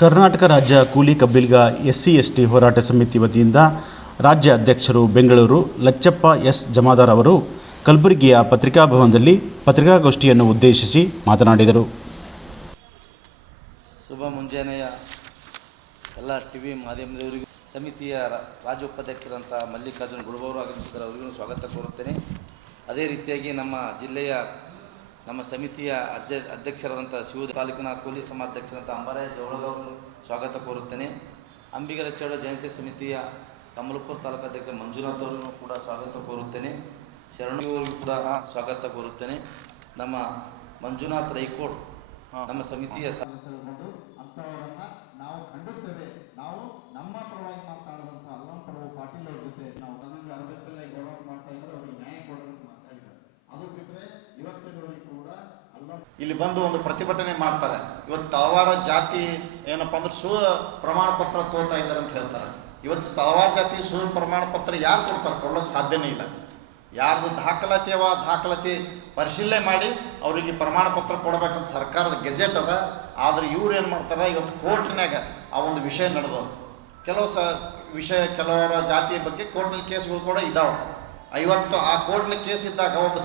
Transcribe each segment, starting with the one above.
ಕರ್ನಾಟಕ ರಾಜ್ಯ ಕೂಲಿ ಕಬ್ಬಿಲ್ಗ SC/ST ಹೋರಾಟ ಸಮಿತಿ ವತಿಯಿಂದ ರಾಜ್ಯ ಅಧ್ಯಕ್ಷರು ಬೆಂಗಳೂರು ಲಚ್ಚಪ್ಪ ಎಸ್ ಜಮಾದಾರ್ ಅವರು ಕಲಬುರಗಿಯ ಪತ್ರಿಕಾಭವನದಲ್ಲಿ ಪತ್ರಿಕಾಗೋಷ್ಠಿಯನ್ನು ಉದ್ದೇಶಿಸಿ ಮಾತನಾಡಿದರು. ಶುಭ ಮುಂಜಾನೆಯ ಎಲ್ಲ ಟಿವಿ ಮಾಧ್ಯಮದವರಿಗೂ ಸಮಿತಿಯ ರಾಜ್ಯ ಉಪಾಧ್ಯಕ್ಷರಂಥ ಮಲ್ಲಿಕಾರ್ಜುನ್ ಗುಡುಬವರು ಆಗಮಿಸಿದರೆ ಅವರಿಗೂ ಸ್ವಾಗತ ಕೋರುತ್ತೇನೆ. ಅದೇ ರೀತಿಯಾಗಿ ನಮ್ಮ ಜಿಲ್ಲೆಯ ನಮ್ಮ ಸಮಿತಿಯ ಅಧ್ಯಕ್ಷರಾದಂಥ ಶಿವ ತಾಲೂಕಿನ ಕೂಲಿ ಸಮಾಜಾಧ್ಯಕ್ಷರಂಥ ಅಂಬರಾಯ ಜವಳಗ ಅವರನ್ನು ಸ್ವಾಗತ ಕೋರುತ್ತೇನೆ. ಅಂಬಿಗರ ಚೌಡ ಜಯಂತಿ ಸಮಿತಿಯ ಕಮಲಪುರ ತಾಲೂಕು ಅಧ್ಯಕ್ಷ ಮಂಜುನಾಥ್ ಅವರನ್ನು ಕೂಡ ಸ್ವಾಗತ ಕೋರುತ್ತೇನೆ. ಶರಣವರಿಗೂ ಕೂಡ ಸ್ವಾಗತ ಕೋರುತ್ತೇನೆ. ನಮ್ಮ ಮಂಜುನಾಥ್ ರೈಕೋಡ್ ನಮ್ಮ ಸಮಿತಿಯ ಅಂತವರನ್ನ ನಾವು ಖಂಡಿಸ್ತೇವೆ. ನಾವು ನಮ್ಮ ಪರವಾಗಿ ಮಾತಾಡಿದಂಥ ಅಲ್ಲಂ ಪ್ರಭು ಪಾಟೀಲ್ ಅವ್ರ ಜೊತೆ ನಾವು ನನಗೆ ಅರವತ್ತಲ್ಲೇ ಗೌರವ ಮಾಡ್ತಾ ಇದ್ದಾರೆ, ಅವರಿಗೆ ನ್ಯಾಯ ಕೊಡೋದು ಅಂತ ಮಾತಾಡಿದ್ದಾರೆ. ಅದು ಬಿಟ್ಟರೆ ಇವತ್ತಿನವರೆಗೂ ಕೂಡ ಇಲ್ಲಿ ಬಂದು ಒಂದು ಪ್ರತಿಭಟನೆ ಮಾಡ್ತಾರೆ. ಇವತ್ತು ಹಲವಾರು ಜಾತಿ ಏನಪ್ಪಾ ಅಂದ್ರೆ ಪ್ರಮಾಣ ಪತ್ರ ತೋತಾ ಇದ್ದಾರೆ ಅಂತ ಹೇಳ್ತಾರೆ. ಇವತ್ತು ಹಲವಾರು ಜಾತಿ ಪ್ರಮಾಣ ಪತ್ರ ಯಾರು ಕೊಡ್ತಾರೆ? ಕೊಡೋಕೆ ಸಾಧ್ಯನೇ ಇಲ್ಲ. ಯಾರ್ದು ದಾಖಲಾತಿ ಪರಿಶೀಲನೆ ಮಾಡಿ ಅವರಿಗೆ ಪ್ರಮಾಣ ಪತ್ರ ಕೊಡಬೇಕಂತ ಸರ್ಕಾರದ ಗೆಜೆಟ್ ಅದ. ಆದರೆ ಇವ್ರು ಏನು ಮಾಡ್ತಾರೆ, ಇವತ್ತು ಕೋರ್ಟ್ನಾಗ ಆ ಒಂದು ವಿಷಯ ನಡೆದವು. ಕೆಲವರ ಜಾತಿಯ ಬಗ್ಗೆ ಕೋರ್ಟ್ನಲ್ಲಿ ಕೇಸ್ಗಳು ಕೂಡ ಇದ್ದಾವೆ. ಇವತ್ತು ಆ ಕೋರ್ಟ್ನಲ್ಲಿ ಕೇಸ್ ಇದ್ದಾಗ ಒಬ್ಬ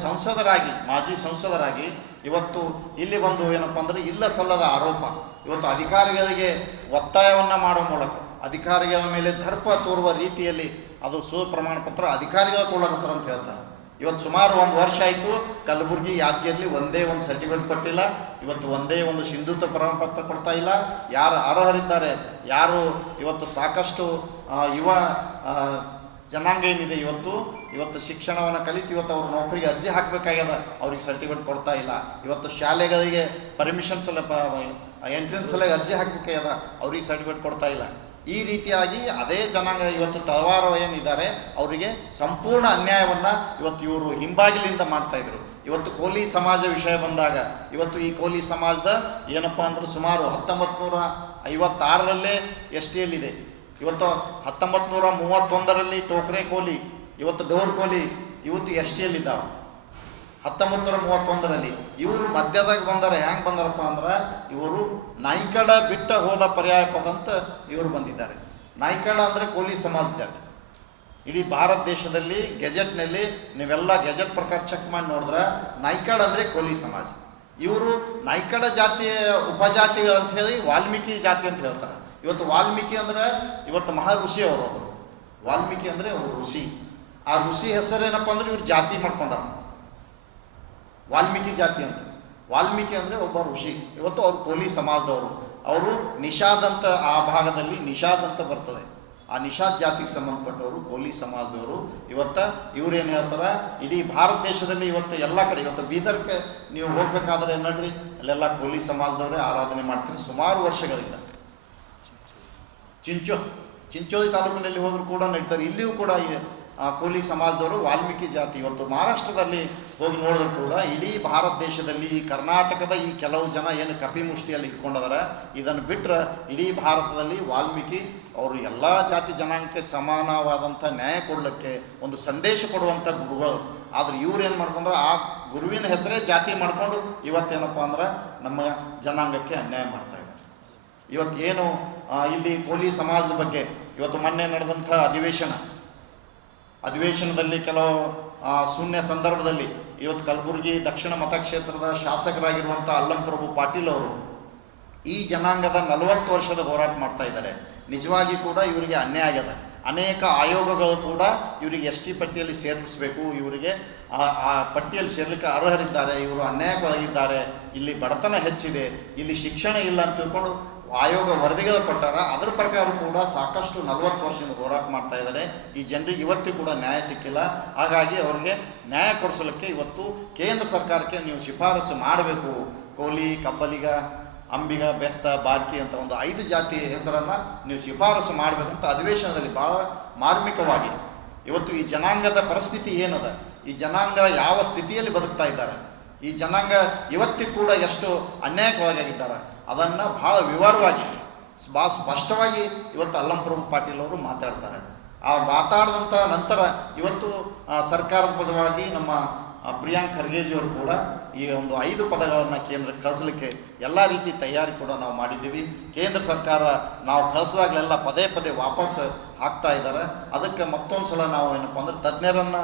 ಮಾಜಿ ಸಂಸದರಾಗಿ ಇವತ್ತು ಇಲ್ಲಿ ಬಂದು ಏನಪ್ಪ ಅಂದ್ರೆ ಇಲ್ಲ ಸಲ್ಲದ ಆರೋಪ, ಇವತ್ತು ಅಧಿಕಾರಿಗಳಿಗೆ ಒತ್ತಾಯವನ್ನು ಮಾಡುವ ಮೂಲಕ ಅಧಿಕಾರಿಗಳ ಮೇಲೆ ದರ್ಪ ತೋರುವ ರೀತಿಯಲ್ಲಿ ಅದು ಪ್ರಮಾಣ ಪತ್ರ ಅಧಿಕಾರಿಗಳು ಕೊಡಕತ್ತಾರ ಅಂತ ಹೇಳ್ತಾರೆ. ಇವತ್ತು ಸುಮಾರು 1 ವರ್ಷ ಆಯಿತು, ಕಲಬುರಗಿ ಯಾದಗಿರಿ ಒಂದೇ ಒಂದು ಸರ್ಟಿಫಿಕೇಟ್ ಕೊಟ್ಟಿಲ್ಲ. ಇವತ್ತು ಒಂದೇ ಒಂದು ಸಿಂಧುತ್ವ ಪ್ರಮಾಣ ಪತ್ರ ಕೊಡ್ತಾ ಇಲ್ಲ. ಯಾರು ಅರ್ಹರಿದ್ದಾರೆ, ಯಾರು ಇವತ್ತು ಸಾಕಷ್ಟು ಯುವ ಜನಾಂಗ ಏನಿದೆ ಇವತ್ತು ಶಿಕ್ಷಣವನ್ನು ಕಲಿತು ಇವತ್ತು ಅವ್ರ ನೌಕರಿಗೆ ಅರ್ಜಿ ಹಾಕಬೇಕಾಗ್ಯದ, ಅವ್ರಿಗೆ ಸರ್ಟಿಫಿಕೇಟ್ ಕೊಡ್ತಾ ಇಲ್ಲ. ಇವತ್ತು ಶಾಲೆಗಳಿಗೆ ಪರ್ಮಿಷನ್ಸ್ ಎಲ್ಲ ಎಂಟ್ರೆನ್ಸ್ ಎಲ್ಲ ಅರ್ಜಿ ಹಾಕಬೇಕಾಗ್ಯದ, ಅವ್ರಿಗೆ ಸರ್ಟಿಫಿಕೇಟ್ ಕೊಡ್ತಾ ಇಲ್ಲ. ಈ ರೀತಿಯಾಗಿ ಅದೇ ಜನಾಂಗ ಇವತ್ತು ತಳವಾರ ಏನಿದ್ದಾರೆ ಅವರಿಗೆ ಸಂಪೂರ್ಣ ಅನ್ಯಾಯವನ್ನು ಇವತ್ತು ಇವರು ಹಿಂಬಾಗಿಲಿಂದ ಮಾಡ್ತಾಯಿದ್ರು. ಇವತ್ತು ಕೋಲಿ ಸಮಾಜ ವಿಷಯ ಬಂದಾಗ ಇವತ್ತು ಈ ಕೋಲಿ ಸಮಾಜದ ಏನಪ್ಪ ಅಂದ್ರೆ ಸುಮಾರು 1956ರಲ್ಲೇ STಯಲ್ಲಿದೆ. ಇವತ್ತು 1931ರಲ್ಲಿ ಟೋಕ್ರೆ ಕೋಲಿ, ಇವತ್ತು ಡೋರ್ ಕೋಲಿ ಇವತ್ತು STಯಲ್ಲಿದ್ದಾವೆ. 1931ರಲ್ಲಿ ಇವರು ಮಧ್ಯದಾಗ ಬಂದಾರ. ಹೆಂಗೆ ಬಂದಾರಪ್ಪ ಅಂದ್ರೆ ಇವರು ನಾಯ್ಕಡ ಬಿಟ್ಟ ಹೋದ ಪರ್ಯಾಯ ಪದ ಅಂತ ಇವರು ಬಂದಿದ್ದಾರೆ. ನಾಯ್ಕಡ ಅಂದರೆ ಕೋಲಿ ಸಮಾಜ ಜಾತಿ. ಇಡೀ ಭಾರತ ದೇಶದಲ್ಲಿ ಗೆಜೆಟ್ನಲ್ಲಿ ನೀವೆಲ್ಲ ಗೆಜೆಟ್ ಪ್ರಕಾರ ಚೆಕ್ ಮಾಡಿ ನೋಡಿದ್ರೆ ನಾಯ್ಕಡ ಅಂದರೆ ಕೋಲಿ ಸಮಾಜ. ಇವರು ನಾಯ್ಕಡ ಜಾತಿಯ ಉಪಜಾತಿ ಅಂತ ಹೇಳಿ ವಾಲ್ಮೀಕಿ ಜಾತಿ ಅಂತ ಹೇಳ್ತಾರೆ. ಇವತ್ತು ವಾಲ್ಮೀಕಿ ಅಂದರೆ ಇವತ್ತು ಮಹರ್ಷಿ ಅವರು ವಾಲ್ಮೀಕಿ ಅಂದರೆ ಅವರು ಋಷಿ. ಆ ಋಷಿ ಹೆಸರೇನಪ್ಪ ಅಂದ್ರೆ ಇವ್ರು ಜಾತಿ ಮಾಡ್ಕೊಂಡಾರ, ವಾಲ್ಮೀಕಿ ಜಾತಿ ಅಂತ. ವಾಲ್ಮೀಕಿ ಅಂದರೆ ಒಬ್ಬ ಋಷಿ. ಇವತ್ತು ಅವ್ರು ಕೋಲಿ ಸಮಾಜದವರು. ಅವರು ನಿಷಾದ್ ಅಂತ ಆ ಭಾಗದಲ್ಲಿ ನಿಷಾದ್ ಅಂತ ಬರ್ತದೆ. ಆ ನಿಷಾದ್ ಜಾತಿಗೆ ಸಂಬಂಧಪಟ್ಟವರು ಕೋಲಿ ಸಮಾಜದವರು. ಇವ್ರೇನು ಹೇಳ್ತಾರೆ, ಇಡೀ ಭಾರತ ದೇಶದಲ್ಲಿ ಇವತ್ತು ಎಲ್ಲ ಕಡೆ ಇವತ್ತು ಬೀದರ್ಗೆ ನೀವು ಹೋಗ್ಬೇಕಾದ್ರೆ ನೋಡ್ರಿ ಅಲ್ಲೆಲ್ಲ ಕೋಲಿ ಸಮಾಜದವರೇ ಆರಾಧನೆ ಮಾಡ್ತಾರೆ ಸುಮಾರು ವರ್ಷಗಳಿಂದ. ಚಿಂಚೋಳಿ ತಾಲೂಕಿನಲ್ಲಿ ಹೋದರೂ ಕೂಡ ನಡೀತಾರೆ. ಇಲ್ಲಿಯೂ ಕೂಡ ಕೋಲಿ ಸಮಾಜದವರು ವಾಲ್ಮೀಕಿ ಜಾತಿ. ಇವತ್ತು ಮಹಾರಾಷ್ಟ್ರದಲ್ಲಿ ಹೋಗಿ ನೋಡಿದ್ರು ಕೂಡ ಇಡೀ ಭಾರತ ದೇಶದಲ್ಲಿ ಈ ಕರ್ನಾಟಕದ ಈ ಕೆಲವು ಜನ ಏನು ಕಪಿಮುಷ್ಟಿಯಲ್ಲಿ ಇಟ್ಕೊಂಡಿದ್ದಾರೆ, ಇದನ್ನು ಬಿಟ್ಟರೆ ಇಡೀ ಭಾರತದಲ್ಲಿ ವಾಲ್ಮೀಕಿ ಅವರು ಎಲ್ಲ ಜಾತಿ ಜನಾಂಗಕ್ಕೆ ಸಮಾನವಾದಂಥ ನ್ಯಾಯ ಕೊಡಲಿಕ್ಕೆ ಒಂದು ಸಂದೇಶ ಕೊಡುವಂಥ ಗುರುಗಳು. ಆದರೆ ಇವ್ರೇನು ಮಾಡ್ಕೊಂಡ್ರೆ ಆ ಗುರುವಿನ ಹೆಸರೇ ಜಾತಿ ಮಾಡಿಕೊಂಡು ಇವತ್ತೇನಪ್ಪ ಅಂದ್ರೆ ನಮ್ಮ ಜನಾಂಗಕ್ಕೆ ಅನ್ಯಾಯ ಮಾಡ್ತಾ ಇದ್ದಾರೆ. ಇವತ್ತೇನು ಇಲ್ಲಿ ಕೋಲಿ ಸಮಾಜದ ಬಗ್ಗೆ ಇವತ್ತು ಮೊನ್ನೆ ನಡೆದಂಥ ಅಧಿವೇಶನದಲ್ಲಿ ಕೆಲವು ಶೂನ್ಯ ಸಂದರ್ಭದಲ್ಲಿ ಇವತ್ತು ಕಲಬುರಗಿ ದಕ್ಷಿಣ ಮತಕ್ಷೇತ್ರದ ಶಾಸಕರಾಗಿರುವಂಥ ಅಲ್ಲಂ ಪ್ರಭು ಪಾಟೀಲ್ ಅವರು ಈ ಜನಾಂಗದ 40 ವರ್ಷದ ಹೋರಾಟ ಮಾಡ್ತಾ ಇದ್ದಾರೆ. ನಿಜವಾಗಿ ಕೂಡ ಇವರಿಗೆ ಅನ್ಯಾಯ ಆಗ್ಯದ. ಅನೇಕ ಆಯೋಗಗಳು ಕೂಡ ಇವರಿಗೆ ST ಪಟ್ಟಿಯಲ್ಲಿ ಸೇರಿಸಬೇಕು, ಇವರಿಗೆ ಆ ಪಟ್ಟಿಯಲ್ಲಿ ಸೇರ್ಲಿಕ್ಕೆ ಅರ್ಹರಿದ್ದಾರೆ, ಇವರು ಅನ್ಯಾಯಕ್ಕೊಳಗಿದ್ದಾರೆ, ಇಲ್ಲಿ ಬಡತನ ಹೆಚ್ಚಿದೆ, ಇಲ್ಲಿ ಶಿಕ್ಷಣ ಇಲ್ಲ ಅಂತ ತಿಳ್ಕೊಂಡು ಆಯೋಗ ವರದಿಗಳು ಕೊಟ್ಟಾರ. ಅದರ ಪ್ರಕಾರ ಕೂಡ ಸಾಕಷ್ಟು 40 ವರ್ಷದಿಂದ ಹೋರಾಟ ಮಾಡ್ತಾ ಇದ್ದಾರೆ. ಈ ಜನರಿಗೆ ಇವತ್ತಿಗೂ ಕೂಡ ನ್ಯಾಯ ಸಿಕ್ಕಿಲ್ಲ. ಹಾಗಾಗಿ ಅವರಿಗೆ ನ್ಯಾಯ ಕೊಡಿಸಲಿಕ್ಕೆ ಇವತ್ತು ಕೇಂದ್ರ ಸರ್ಕಾರಕ್ಕೆ ನೀವು ಶಿಫಾರಸು ಮಾಡಬೇಕು. ಕೋಲಿ, ಕಬ್ಬಲಿಗ, ಅಂಬಿಗ, ಬೆಸ್ತ, ಬಾರ್ಕಿ ಅಂತ ಒಂದು 5 ಜಾತಿ ಹೆಸರನ್ನು ನೀವು ಶಿಫಾರಸು ಮಾಡಬೇಕಂತ ಅಧಿವೇಶನದಲ್ಲಿ ಭಾಳ ಮಾರ್ಮಿಕವಾಗಿ ಇವತ್ತು ಈ ಜನಾಂಗದ ಪರಿಸ್ಥಿತಿ ಏನದ, ಈ ಜನಾಂಗ ಯಾವ ಸ್ಥಿತಿಯಲ್ಲಿ ಬದುಕ್ತಾ ಇದ್ದಾರೆ, ಈ ಜನಾಂಗ ಇವತ್ತಿಗೂ ಕೂಡ ಎಷ್ಟು ಅನ್ಯಾಯಕ್ಕೊಳಗಾಗಿದ್ದಾರೆ ಅದನ್ನು ಭಾಳ ವಿವರವಾಗಿ ಭಾಳ ಸ್ಪಷ್ಟವಾಗಿ ಇವತ್ತು ಅಲ್ಲಂ ಪ್ರಭು ಪಾಟೀಲ್ ಅವರು ಮಾತಾಡ್ತಾರೆ. ಆ ಮಾತಾಡಿದಂಥ ನಂತರ ಇವತ್ತು ಸರ್ಕಾರದ ಪರವಾಗಿ ನಮ್ಮ ಪ್ರಿಯಾಂಕ್ ಖರ್ಗೆಜಿಯವರು ಕೂಡ ಈ ಒಂದು 5 ಪದಗಳನ್ನು ಕೇಂದ್ರಕ್ಕೆ ಕಳಿಸ್ಲಿಕ್ಕೆ ಎಲ್ಲ ರೀತಿ ತಯಾರಿ ಕೂಡ ನಾವು ಮಾಡಿದ್ದೀವಿ. ಕೇಂದ್ರ ಸರ್ಕಾರ ನಾವು ಕಳಿಸಿದಾಗಲೆಲ್ಲ ಪದೇ ಪದೇ ವಾಪಸ್ ಹಾಕ್ತಾ ಇದ್ದಾರೆ. ಅದಕ್ಕೆ ಮತ್ತೊಂದು ಸಲ ನಾವು ಏನಪ್ಪ ಅಂದ್ರೆ ತಜ್ಞರನ್ನು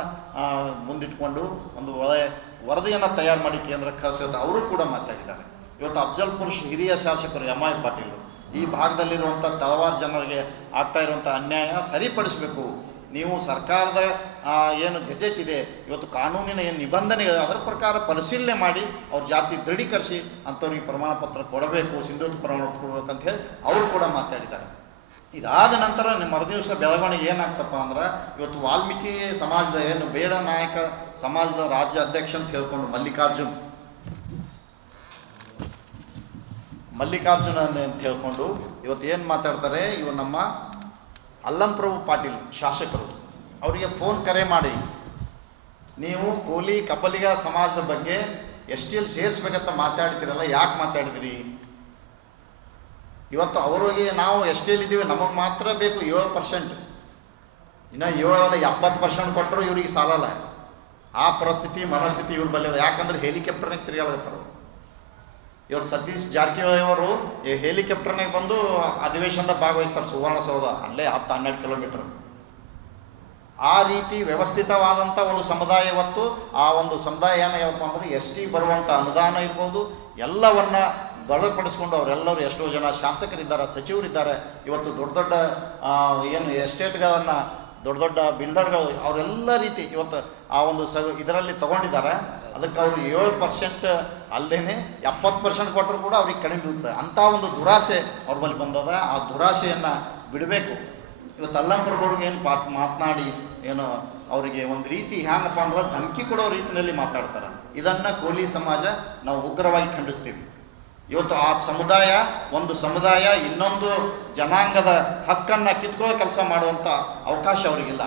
ಮುಂದಿಟ್ಕೊಂಡು ಒಂದು ಒಳ್ಳೆಯ ವರದಿಯನ್ನು ತಯಾರು ಮಾಡಿ ಕೇಂದ್ರಕ್ಕೆ ಕಳಿಸೋದು ಅವರು ಕೂಡ ಮಾತಾಡಿದ್ದಾರೆ. ಇವತ್ತು ಅಫ್ಜಲ್ಪುರ್ ಹಿರಿಯ ಶಾಸಕರು ಎಂ.ಐ. ಪಾಟೀಲ್ ಈ ಭಾಗದಲ್ಲಿರುವಂಥ ತಳವಾರು ಜನರಿಗೆ ಆಗ್ತಾ ಇರುವಂಥ ಅನ್ಯಾಯ ಸರಿಪಡಿಸಬೇಕು. ನೀವು ಸರ್ಕಾರದ ಏನು ಗೆಜೆಟ್ ಇದೆ, ಇವತ್ತು ಕಾನೂನಿನ ಏನು ನಿಬಂಧನೆ ಅದರ ಪ್ರಕಾರ ಪರಿಶೀಲನೆ ಮಾಡಿ ಅವ್ರ ಜಾತಿ ದೃಢೀಕರಿಸಿ ಅಂಥವ್ರಿಗೆ ಪ್ರಮಾಣ ಪತ್ರ ಕೊಡಬೇಕು, ಸಿಂಧುತ್ವ ಪ್ರಮಾಣ ಪತ್ರ ಕೊಡಬೇಕಂತ ಹೇಳಿ ಅವರು ಕೂಡ ಮಾತಾಡಿದ್ದಾರೆ. ಇದಾದ ನಂತರ ನಿಮ್ಮ ಮರುದಿವಸ ಬೆಳವಣಿಗೆ ಏನಾಗ್ತಪ್ಪ ಅಂದ್ರೆ, ಇವತ್ತು ವಾಲ್ಮೀಕಿ ಸಮಾಜದ ಏನು ಬೇಡ ನಾಯಕ ಸಮಾಜದ ರಾಜ್ಯ ಅಧ್ಯಕ್ಷ ಅಂತ ಹೇಳ್ಕೊಂಡು ಮಲ್ಲಿಕಾರ್ಜುನ್ ಅಂತ ಹೇಳ್ಕೊಂಡು ಇವತ್ತು ಏನು ಮಾತಾಡ್ತಾರೆ, ಇವು ನಮ್ಮ ಅಲ್ಲಂಪ್ರಭು ಪಾಟೀಲ್ ಶಾಸಕರು ಅವರಿಗೆ ಫೋನ್ ಕರೆ ಮಾಡಿ, ನೀವು ಕೋಲಿ ಕಬ್ಬಲಿಗ ಸಮಾಜದ ಬಗ್ಗೆ ಎಸ್ಟಿಯಲ್ಲಿ ಸೇರಿಸ್ಬೇಕಂತ ಮಾತಾಡ್ತೀರಲ್ಲ, ಯಾಕೆ ಮಾತಾಡಿದಿರಿ? ಇವತ್ತು ಅವರಿಗೆ ನಾವು ಎಸ್ಟಿಯಲ್ಲಿ ಇದ್ದೀವಿ, ನಮಗೆ ಮಾತ್ರ ಬೇಕು 7%, ಇನ್ನು 7 70% ಕೊಟ್ಟರು ಇವ್ರಿಗೆ ಸಾಲಲ್ಲ. ಆ ಪರಿಸ್ಥಿತಿ ಮನಸ್ಥಿತಿ ಇವ್ರ ಬಲ್ಲಿ ಅದ. ಯಾಕಂದ್ರೆ ಹೆಲಿಕಾಪ್ಟರ್ನಾಗ ತಿರುಗಾಡ್ತಾರೆ. ಇವತ್ತು ಸತೀಶ್ ಜಾರಕಿಹೊಳಿ ಅವರು ಈ ಹೆಲಿಕಾಪ್ಟರ್ನಾಗ ಬಂದು ಅಧಿವೇಶನದ ಭಾಗವಹಿಸ್ತಾರೆ ಸುವರ್ಣಸೌಧ, ಅಲ್ಲೇ 10-12 ಕಿಲೋಮೀಟರ್. ಆ ರೀತಿ ವ್ಯವಸ್ಥಿತವಾದಂಥ ಒಂದು ಸಮುದಾಯ ಇವತ್ತು ಆ ಒಂದು ಸಮುದಾಯ ಏನಾಗಪ್ಪ ಅಂದ್ರೆ ಎಸ್ ಟಿ ಬರುವಂಥ ಅನುದಾನ ಇರ್ಬೋದು ಎಲ್ಲವನ್ನ ಬಲಪಡಿಸ್ಕೊಂಡು ಅವರೆಲ್ಲರೂ ಎಷ್ಟೋ ಜನ ಶಾಸಕರಿದ್ದಾರೆ, ಸಚಿವರಿದ್ದಾರೆ. ಇವತ್ತು ದೊಡ್ಡ ದೊಡ್ಡ ಏನು ಎಸ್ಟೇಟ್ಗಳನ್ನು ದೊಡ್ಡ ದೊಡ್ಡ ಬಿಲ್ಡರ್ಗಳು ಅವರೆಲ್ಲ ರೀತಿ ಇವತ್ತು ಆ ಒಂದು ಇದರಲ್ಲಿ ತೊಗೊಂಡಿದ್ದಾರೆ. ಅದಕ್ಕೆ ಅವರು 7% ಅಲ್ಲೇ 70% ಕೊಟ್ಟರು ಕೂಡ ಅವ್ರಿಗೆ ಕಡಿಮೆ ಬೀಳುತ್ತೆ. ಅಂಥ ಒಂದು ದುರಾಸೆ ಅವ್ರ ಬಳಿ ಬಂದದ. ಆ ದುರಾಸೆಯನ್ನು ಬಿಡಬೇಕು. ಇವತ್ತು ಅಲ್ಲಂಪ್ರಭುವ್ರಿಗೆ ಏನು ಮಾತನಾಡಿ ಏನು ಅವರಿಗೆ ಒಂದು ರೀತಿ ಹ್ಯಾಂಗಪ್ಪ ಅಂದ್ರೆ ಧಮಕಿ ಕೊಡೋ ರೀತಿಯಲ್ಲಿ ಮಾತಾಡ್ತಾರೆ. ಇದನ್ನು ಕೋಲಿ ಸಮಾಜ ನಾವು ಉಗ್ರವಾಗಿ ಖಂಡಿಸ್ತೀವಿ. ಇವತ್ತು ಆ ಸಮುದಾಯ ಒಂದು ಸಮುದಾಯ ಇನ್ನೊಂದು ಜನಾಂಗದ ಹಕ್ಕನ್ನು ಕಿತ್ಕೋ ಕೆಲಸ ಮಾಡುವಂಥ ಅವಕಾಶ ಅವರಿಗಿಲ್ಲ.